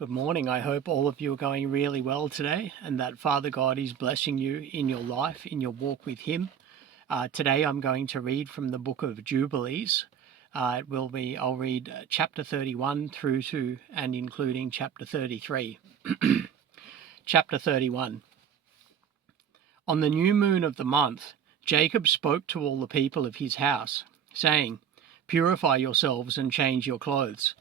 Good morning. I hope all of you are going really well today and that Father God is blessing you in your life, in your walk with Him. Today I'm going to read from the book of Jubilees. I'll read chapter 31 through to and including chapter 33. Chapter 31. On the new moon of the month, Jacob spoke to all the people of his house, saying, "Purify yourselves and change your clothes.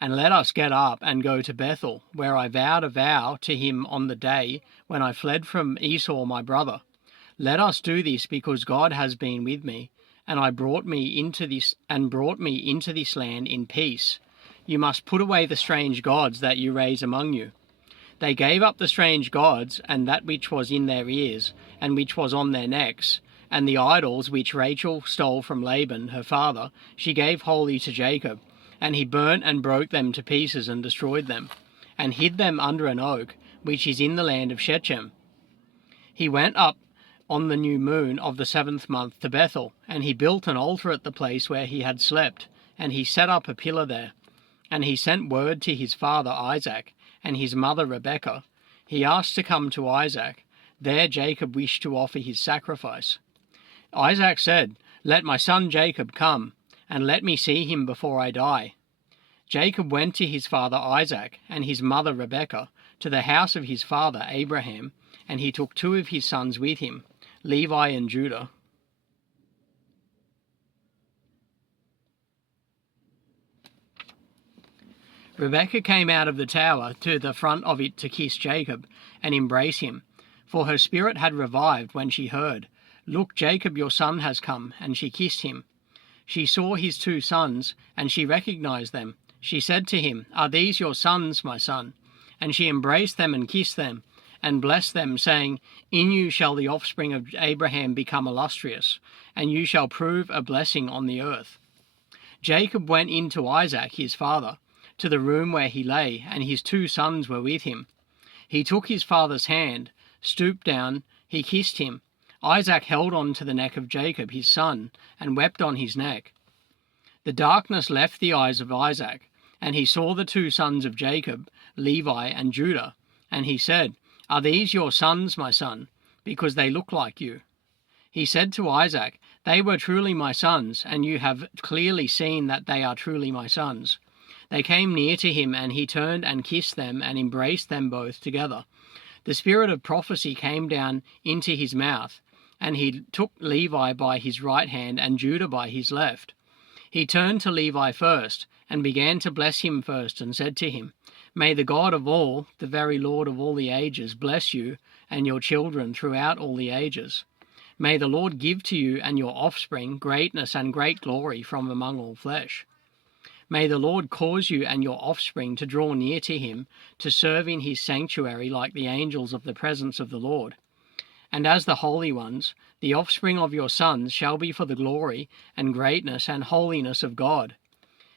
And let us get up and go to Bethel, where I vowed a vow to him on the day when I fled from Esau my brother. Let us do this because God has been with me, and brought me into this land in peace. You must put away the strange gods that you raise among you." They gave up the strange gods, and that which was in their ears, and which was on their necks, and the idols which Rachel stole from Laban her father, she gave wholly to Jacob. And he burnt and broke them to pieces and destroyed them, and hid them under an oak, which is in the land of Shechem. He went up on the new moon of the 7th month to Bethel, and he built an altar at the place where he had slept, and he set up a pillar there. And he sent word to his father Isaac, and his mother Rebekah. He asked to come to Isaac. There Jacob wished to offer his sacrifice. Isaac said, "Let my son Jacob come, and let me see him before I die." Jacob went to his father Isaac and his mother Rebekah to the house of his father Abraham, and he took 2 of his sons with him, Levi and Judah. Rebekah came out of the tower to the front of it to kiss Jacob and embrace him, for her spirit had revived when she heard, "Look, Jacob your son has come," and she kissed him. She saw his 2 sons, and she recognized them. She said to him, "Are these your sons, my son?" And she embraced them and kissed them, and blessed them, saying, "In you shall the offspring of Abraham become illustrious, and you shall prove a blessing on the earth." Jacob went in to Isaac his father, to the room where he lay, and his 2 sons were with him. He took his father's hand, stooped down, he kissed him. Isaac held on to the neck of Jacob his son, and wept on his neck. The darkness left the eyes of Isaac, and he saw the 2 sons of Jacob, Levi and Judah, and he said, "Are these your sons, my son? Because they look like you." He said to Isaac, "They were truly my sons, and you have clearly seen that they are truly my sons." They came near to him, and he turned and kissed them and embraced them both together. The spirit of prophecy came down into his mouth, and he took Levi by his right hand and Judah by his left. He turned to Levi first, and began to bless him first, and said to him, "May the God of all, the very Lord of all the ages, bless you and your children throughout all the ages. May the Lord give to you and your offspring greatness and great glory from among all flesh. May the Lord cause you and your offspring to draw near to him, to serve in his sanctuary like the angels of the presence of the Lord. And as the holy ones, the offspring of your sons shall be for the glory and greatness and holiness of God.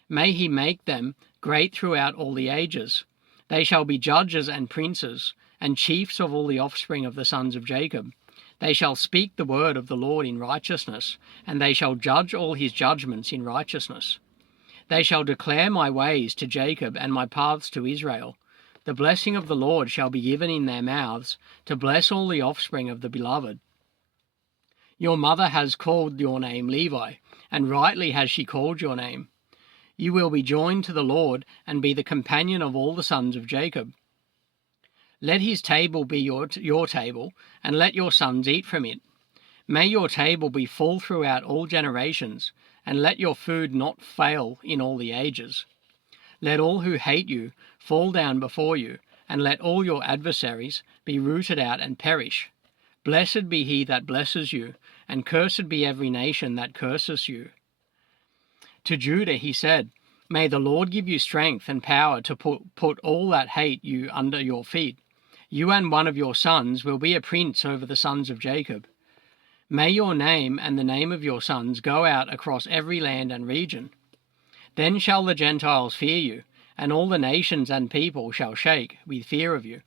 May he make them great throughout all the ages. They shall be judges and princes, and chiefs of all the offspring of the sons of Jacob. They shall speak the word of the Lord in righteousness, and they shall judge all his judgments in righteousness. They shall declare my ways to Jacob and my paths to Israel. The blessing of the Lord shall be given in their mouths, to bless all the offspring of the beloved. Your mother has called your name Levi, and rightly has she called your name. You will be joined to the Lord, and be the companion of all the sons of Jacob. Let his table be your table, and let your sons eat from it. May your table be full throughout all generations, and let your food not fail in all the ages. Let all who hate you fall down before you, and let all your adversaries be rooted out and perish. Blessed be he that blesses you, and cursed be every nation that curses you." To Judah he said, "May the Lord give you strength and power to put all that hate you under your feet. You and one of your sons will be a prince over the sons of Jacob. May your name and the name of your sons go out across every land and region. Then shall the Gentiles fear you, and all the nations and people shall shake with fear of you.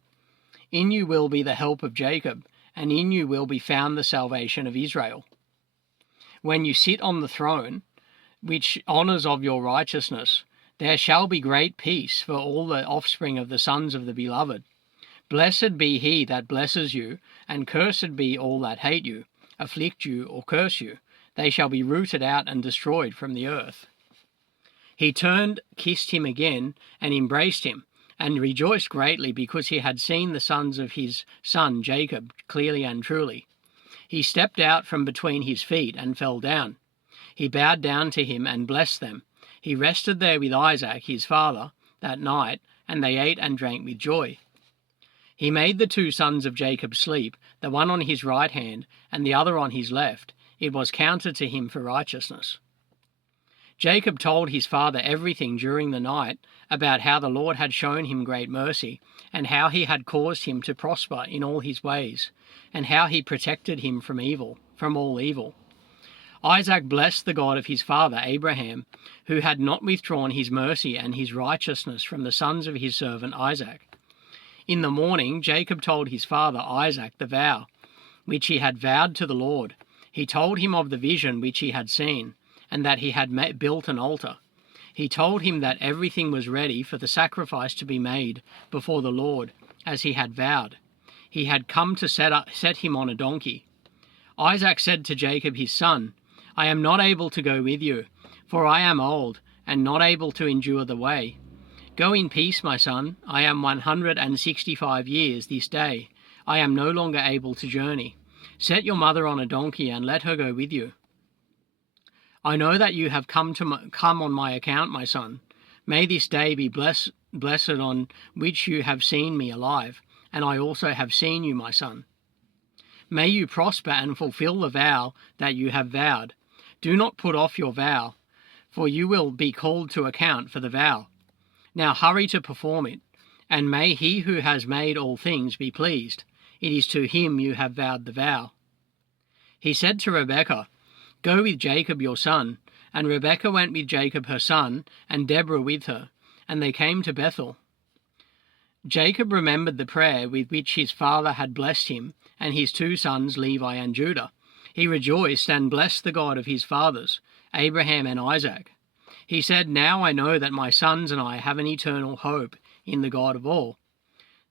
In you will be the help of Jacob, and in you will be found the salvation of Israel. When you sit on the throne, which honours of your righteousness, There shall be great peace for all the offspring of the sons of the beloved. Blessed be he that blesses you, and cursed be all that hate you, afflict you, or curse you. They shall be rooted out and destroyed from the earth. He turned, kissed him again, and embraced him, and rejoiced greatly because he had seen the sons of his son Jacob clearly and truly. He stepped out from between his feet and fell down. He bowed down to him and blessed them. He rested there with Isaac his father that night, and they ate and drank with joy. He made the two sons of Jacob sleep, the one on his right hand and the other on his left. It was counted to him for righteousness. Jacob told his father everything during the night about how the Lord had shown him great mercy, and how he had caused him to prosper in all his ways, and how he protected him from all evil. Isaac blessed the God of his father Abraham, who had not withdrawn his mercy and his righteousness from the sons of his servant Isaac. In the morning Jacob told his father Isaac the vow which he had vowed to the Lord. He told him of the vision which he had seen, and that he had built an altar. He told him that everything was ready for the sacrifice to be made before the Lord, as he had vowed. He had come to set him on a donkey. Isaac said to Jacob his son, I am not able to go with you, for I am old, and not able to endure the way. Go in peace, my son. I am 165 years this day. I am no longer able to journey. Set your mother on a donkey and let her go with you. I know that you have come on my account, my son. May this day be blessed on which you have seen me alive, and I also have seen you, my son. May you prosper and fulfill the vow that you have vowed. Do not put off your vow, for you will be called to account for the vow. Now hurry to perform it, and may he who has made all things be pleased. It is to him you have vowed the vow. He said to Rebekah, Go with Jacob your son. And Rebekah went with Jacob her son, and Deborah with her, and they came to Bethel. Jacob remembered the prayer with which his father had blessed him, and his two sons Levi and Judah. He rejoiced and blessed the God of his fathers, Abraham and Isaac. He said, Now I know that my sons and I have an eternal hope in the God of all.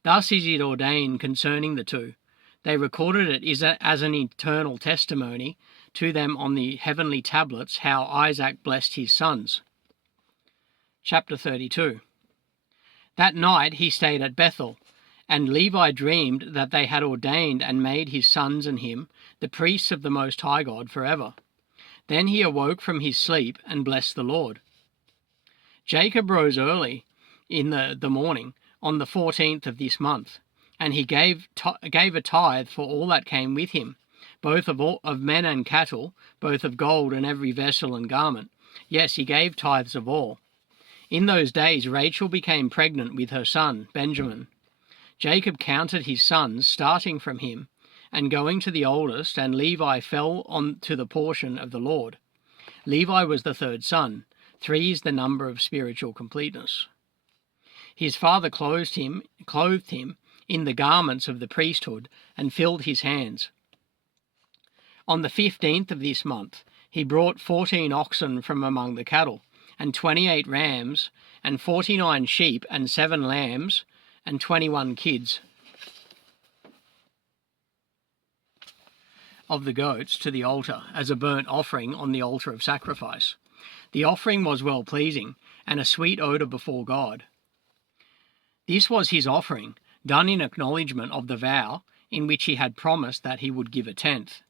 Thus is it ordained concerning the two. They recorded it as an eternal testimony to them on the heavenly tablets how Isaac blessed his sons. Chapter 32. That night he stayed at Bethel, and Levi dreamed that they had ordained and made his sons and him the priests of the Most High God forever. Then he awoke from his sleep and blessed the Lord. Jacob rose early in the morning on the 14th of this month, and he gave a tithe for all that came with him, both of men and cattle, both of gold and every vessel and garment. Yes, he gave tithes of all. In those days Rachel became pregnant with her son Benjamin. Jacob counted his sons, starting from him, and going to the oldest, and Levi fell on to the portion of the Lord. Levi was the third son. 3 is the number of spiritual completeness. His father clothed him in the garments of the priesthood, and filled his hands. On the 15th of this month he brought 14 oxen from among the cattle, and 28 rams, and 49 sheep, and 7 lambs, and 21 kids of the goats to the altar as a burnt offering on the altar of sacrifice. The offering was well-pleasing, and a sweet odour before God. This was his offering, done in acknowledgment of the vow in which he had promised that he would give a tenth.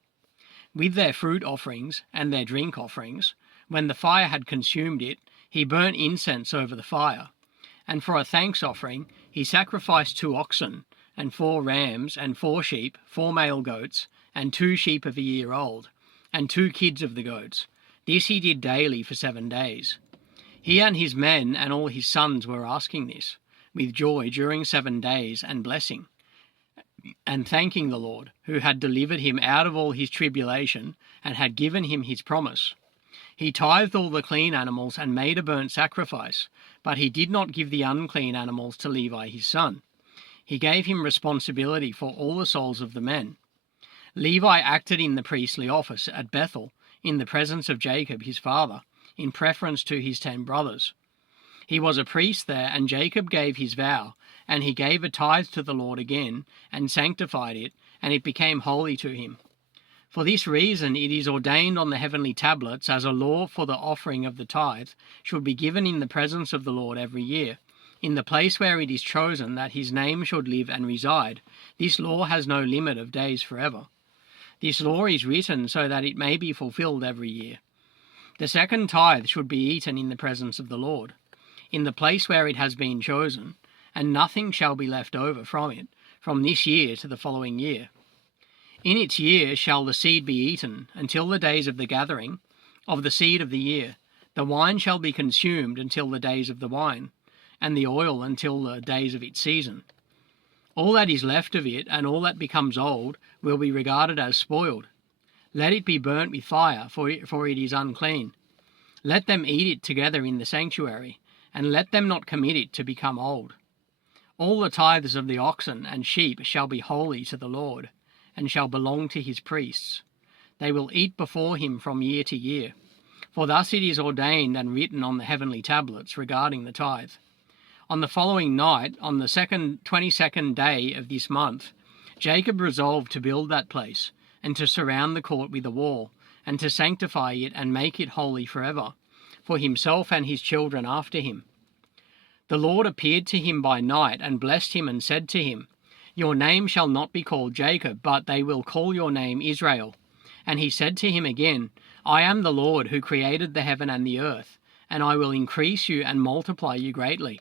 With their fruit offerings and their drink offerings, when the fire had consumed it, he burnt incense over the fire. And for a thanks offering he sacrificed 2 oxen, and 4 rams, and 4 sheep, 4 male goats, and 2 sheep of a year old, and 2 kids of the goats. This he did daily for 7 days. He and his men and all his sons were asking this with joy during 7 days, and blessing and thanking the Lord, who had delivered him out of all his tribulation and had given him his promise. He tithed all the clean animals and made a burnt sacrifice, but he did not give the unclean animals to Levi his son. He gave him responsibility for all the souls of the men. Levi acted in the priestly office at Bethel in the presence of Jacob his father, in preference to his 10 brothers. He was a priest there, and Jacob gave his vow, and he gave a tithe to the Lord again, and sanctified it, and it became holy to him. For this reason it is ordained on the heavenly tablets as a law for the offering of the tithe should be given in the presence of the Lord every year, in the place where it is chosen that his name should live and reside. This law has no limit of days forever. This law is written so that it may be fulfilled every year. The second tithe should be eaten in the presence of the Lord, in the place where it has been chosen, and nothing shall be left over from it, from this year to the following year. In its year shall the seed be eaten, until the days of the gathering of the seed of the year. The wine shall be consumed until the days of the wine, and the oil until the days of its season. All that is left of it, and all that becomes old, will be regarded as spoiled. Let it be burnt with fire, for it is unclean. Let them eat it together in the sanctuary, and let them not commit it to become old. All the tithes of the oxen and sheep shall be holy to the Lord, and shall belong to his priests. They will eat before him from year to year. For thus it is ordained and written on the heavenly tablets regarding the tithe. On the following night, on the 22nd day of this month, Jacob resolved to build that place, and to surround the court with a wall, and to sanctify it and make it holy forever, for himself and his children after him. The Lord appeared to him by night, and blessed him, and said to him, Your name shall not be called Jacob, but they will call your name Israel. And he said to him again, I am the Lord who created the heaven and the earth, and I will increase you and multiply you greatly.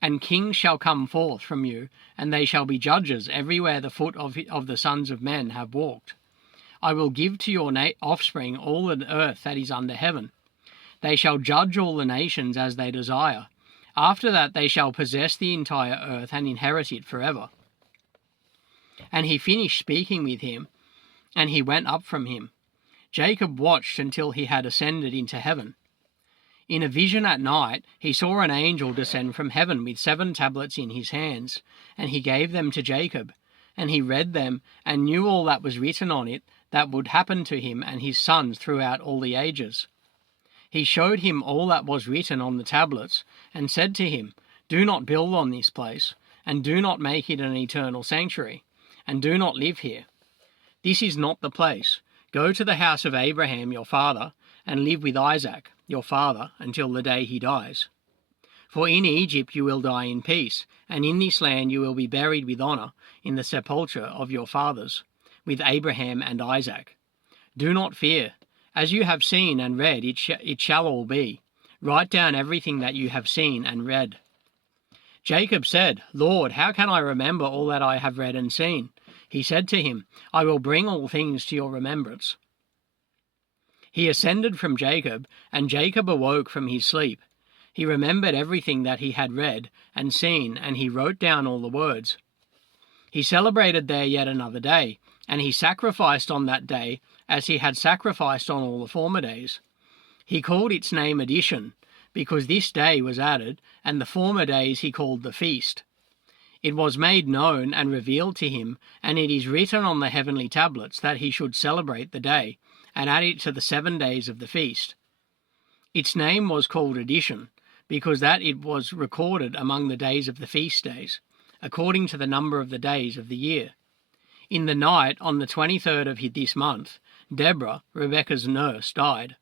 And kings shall come forth from you, and they shall be judges everywhere the foot of the sons of men have walked. I will give to your offspring all the earth that is under heaven. They shall judge all the nations as they desire. After that they shall possess the entire earth and inherit it forever. And he finished speaking with him, and he went up from him. Jacob watched until he had ascended into heaven. In a vision at night he saw an angel descend from heaven with 7 tablets in his hands, and he gave them to Jacob. And he read them, and knew all that was written on it, that would happen to him and his sons throughout all the ages. He showed him all that was written on the tablets, and said to him, Do not build on this place, and do not make it an eternal sanctuary, and do not live here. This is not the place. Go to the house of Abraham your father, and live with Isaac your father until the day he dies. For in Egypt you will die in peace, and in this land you will be buried with honour in the sepulchre of your fathers, with Abraham and Isaac. Do not fear. As you have seen and read, it shall all be. Write down everything that you have seen and read. Jacob said, Lord, how can I remember all that I have read and seen? He said to him, I will bring all things to your remembrance. He ascended from Jacob, and Jacob awoke from his sleep. He remembered everything that he had read and seen, and he wrote down all the words. He celebrated there yet another day, and he sacrificed on that day as he had sacrificed on all the former days. He called its name Addition, because this day was added, and the former days he called the feast. It was made known and revealed to him, and it is written on the heavenly tablets that he should celebrate the day, and add it to the 7 days of the feast. Its name was called Addition, because that it was recorded among the days of the feast days, according to the number of the days of the year. In the night on the 23rd of this month, Deborah, Rebekah's nurse, died,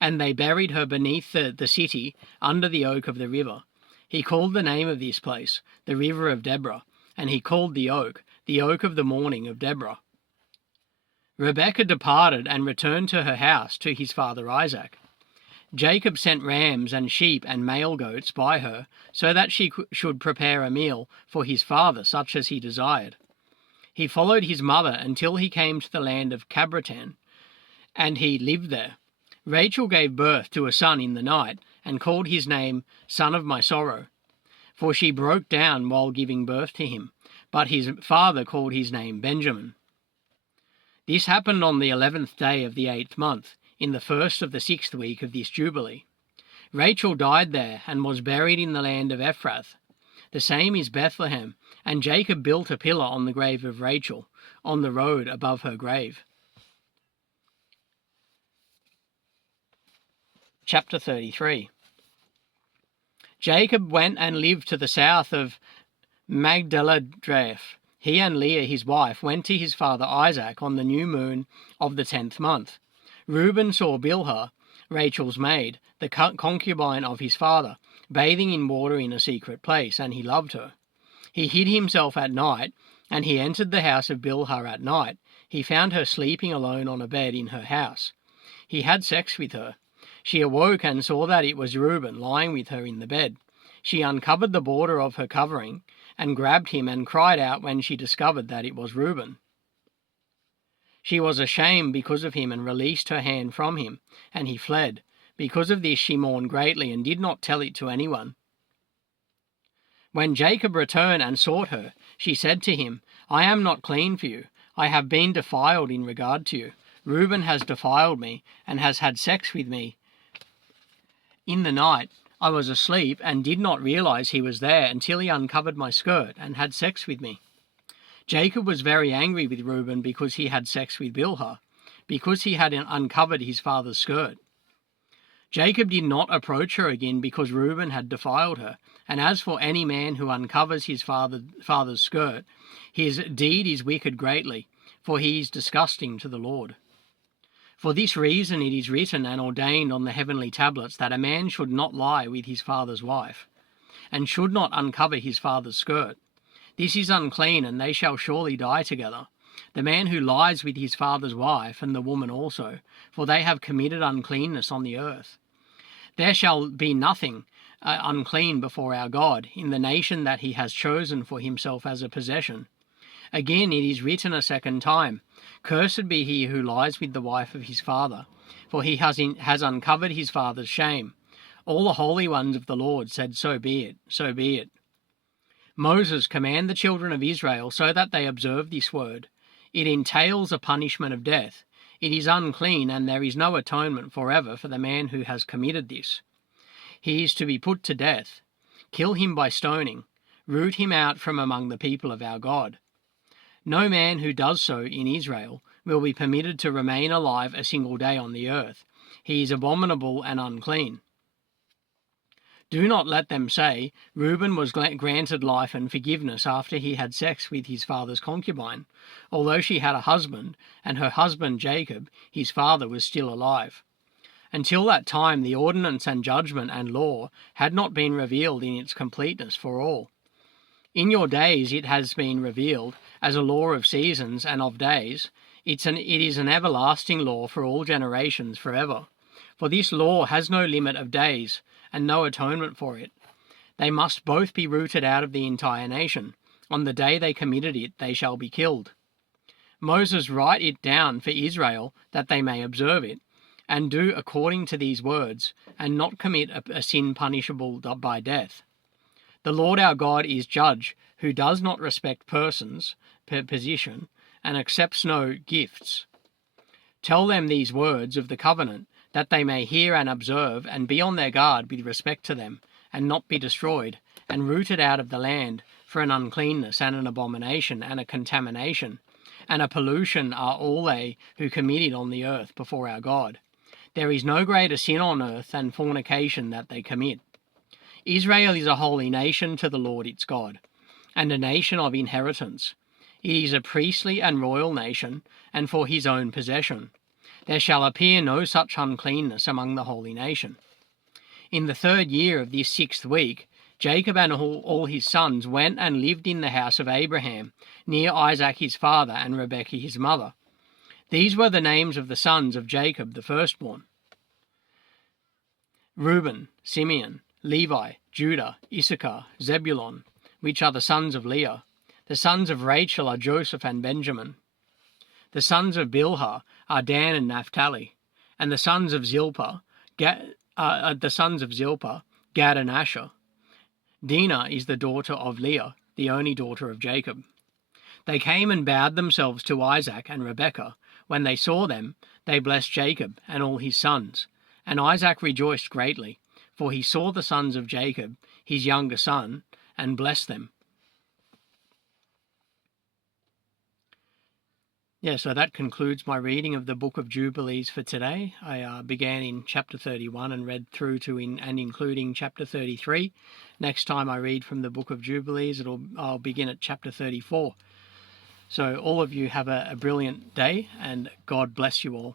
and they buried her beneath the city under the oak of the river. He called the name of this place the river of Deborah, and he called the oak of the morning of Deborah. Rebekah departed and returned to her house to his father Isaac. Jacob sent rams and sheep and male goats by her, so that she should prepare a meal for his father, such as he desired. He followed his mother until he came to the land of Cabratan, and he lived there. Rachel gave birth to a son in the night, and called his name Son of My Sorrow, for she broke down while giving birth to him, but his father called his name Benjamin. This happened on the 11th day of the 8th month, in the first of the 6th week of this Jubilee. Rachel died there, and was buried in the land of Ephrath. The same is Bethlehem, and Jacob built a pillar on the grave of Rachel, on the road above her grave. Chapter 33. Jacob went and lived to the south of Magdala-Dreph. He and Leah his wife went to his father Isaac on the new moon of the 10th month. Reuben saw Bilhah, Rachel's maid, the concubine of his father, bathing in water in a secret place, and he loved her. He hid himself at night, and he entered the house of Bilhah at night. He found her sleeping alone on a bed in her house. He had sex with her. She awoke and saw that it was Reuben lying with her in the bed. She uncovered the border of her covering and grabbed him and cried out when she discovered that it was Reuben. She was ashamed because of him and released her hand from him, and he fled. Because of this she mourned greatly and did not tell it to anyone. When Jacob returned and sought her, she said to him, I am not clean for you. I have been defiled in regard to you. Reuben has defiled me and has had sex with me. In the night I was asleep and did not realize he was there until he uncovered my skirt and had sex with me. Jacob was very angry with Reuben because he had sex with Bilhah, because he had uncovered his father's skirt. Jacob did not approach her again because Reuben had defiled her, and as for any man who uncovers his father's skirt, his deed is wicked greatly, for he is disgusting to the Lord. For this reason it is written and ordained on the heavenly tablets that a man should not lie with his father's wife, and should not uncover his father's skirt. This is unclean, and they shall surely die together, the man who lies with his father's wife, and the woman also, for they have committed uncleanness on the earth. There shall be nothing unclean before our God in the nation that he has chosen for himself as a possession. Again it is written a second time, Cursed be he who lies with the wife of his father, for he has uncovered his father's shame. All the holy ones of the Lord said, So be it, so be it. Moses commanded the children of Israel so that they observe this word. It entails a punishment of death. It is unclean, and there is no atonement forever for the man who has committed this. He is to be put to death. Kill him by stoning. Root him out from among the people of our God. No man who does so in Israel will be permitted to remain alive a single day on the earth. He is abominable and unclean. Do not let them say, Reuben was granted life and forgiveness after he had sex with his father's concubine, although she had a husband, and her husband Jacob, his father, was still alive. Until that time the ordinance and judgment and law had not been revealed in its completeness for all. In your days it has been revealed as a law of seasons and of days. It is an everlasting law for all generations forever. For this law has no limit of days, and no atonement for it. They must both be rooted out of the entire nation. On the day they committed it, they shall be killed. Moses write it down for Israel, that they may observe it, and do according to these words, and not commit a sin punishable by death. The Lord our God is judge, who does not respect persons, position, and accepts no gifts. Tell them these words of the covenant, that they may hear and observe, and be on their guard with respect to them, and not be destroyed, and rooted out of the land, for an uncleanness and an abomination and a contamination, and a pollution are all they who commit it on the earth before our God. There is no greater sin on earth than fornication that they commit. Israel is a holy nation to the Lord its God, and a nation of inheritance. It is a priestly and royal nation, and for his own possession. There shall appear no such uncleanness among the holy nation. In the 3rd year of this 6th week, Jacob and all his sons went and lived in the house of Abraham, near Isaac his father and Rebekah his mother. These were the names of the sons of Jacob the firstborn: Reuben, Simeon, Levi, Judah, Issachar, Zebulun, which are the sons of Leah. The sons of Rachel are Joseph and Benjamin. The sons of Bilhah are Dan and Naphtali, and the sons of Zilpah, Gad and Asher. Dinah is the daughter of Leah, the only daughter of Jacob. They came and bowed themselves to Isaac and Rebekah. When they saw them, they blessed Jacob and all his sons. And Isaac rejoiced greatly, for he saw the sons of Jacob, his younger son, and blessed them. Yeah, so that concludes my reading of the book of Jubilees for today. I began in chapter 31 and read through to and including chapter 33. Next time I read from the book of Jubilees, I'll begin at chapter 34. So all of you have a brilliant day, and God bless you all.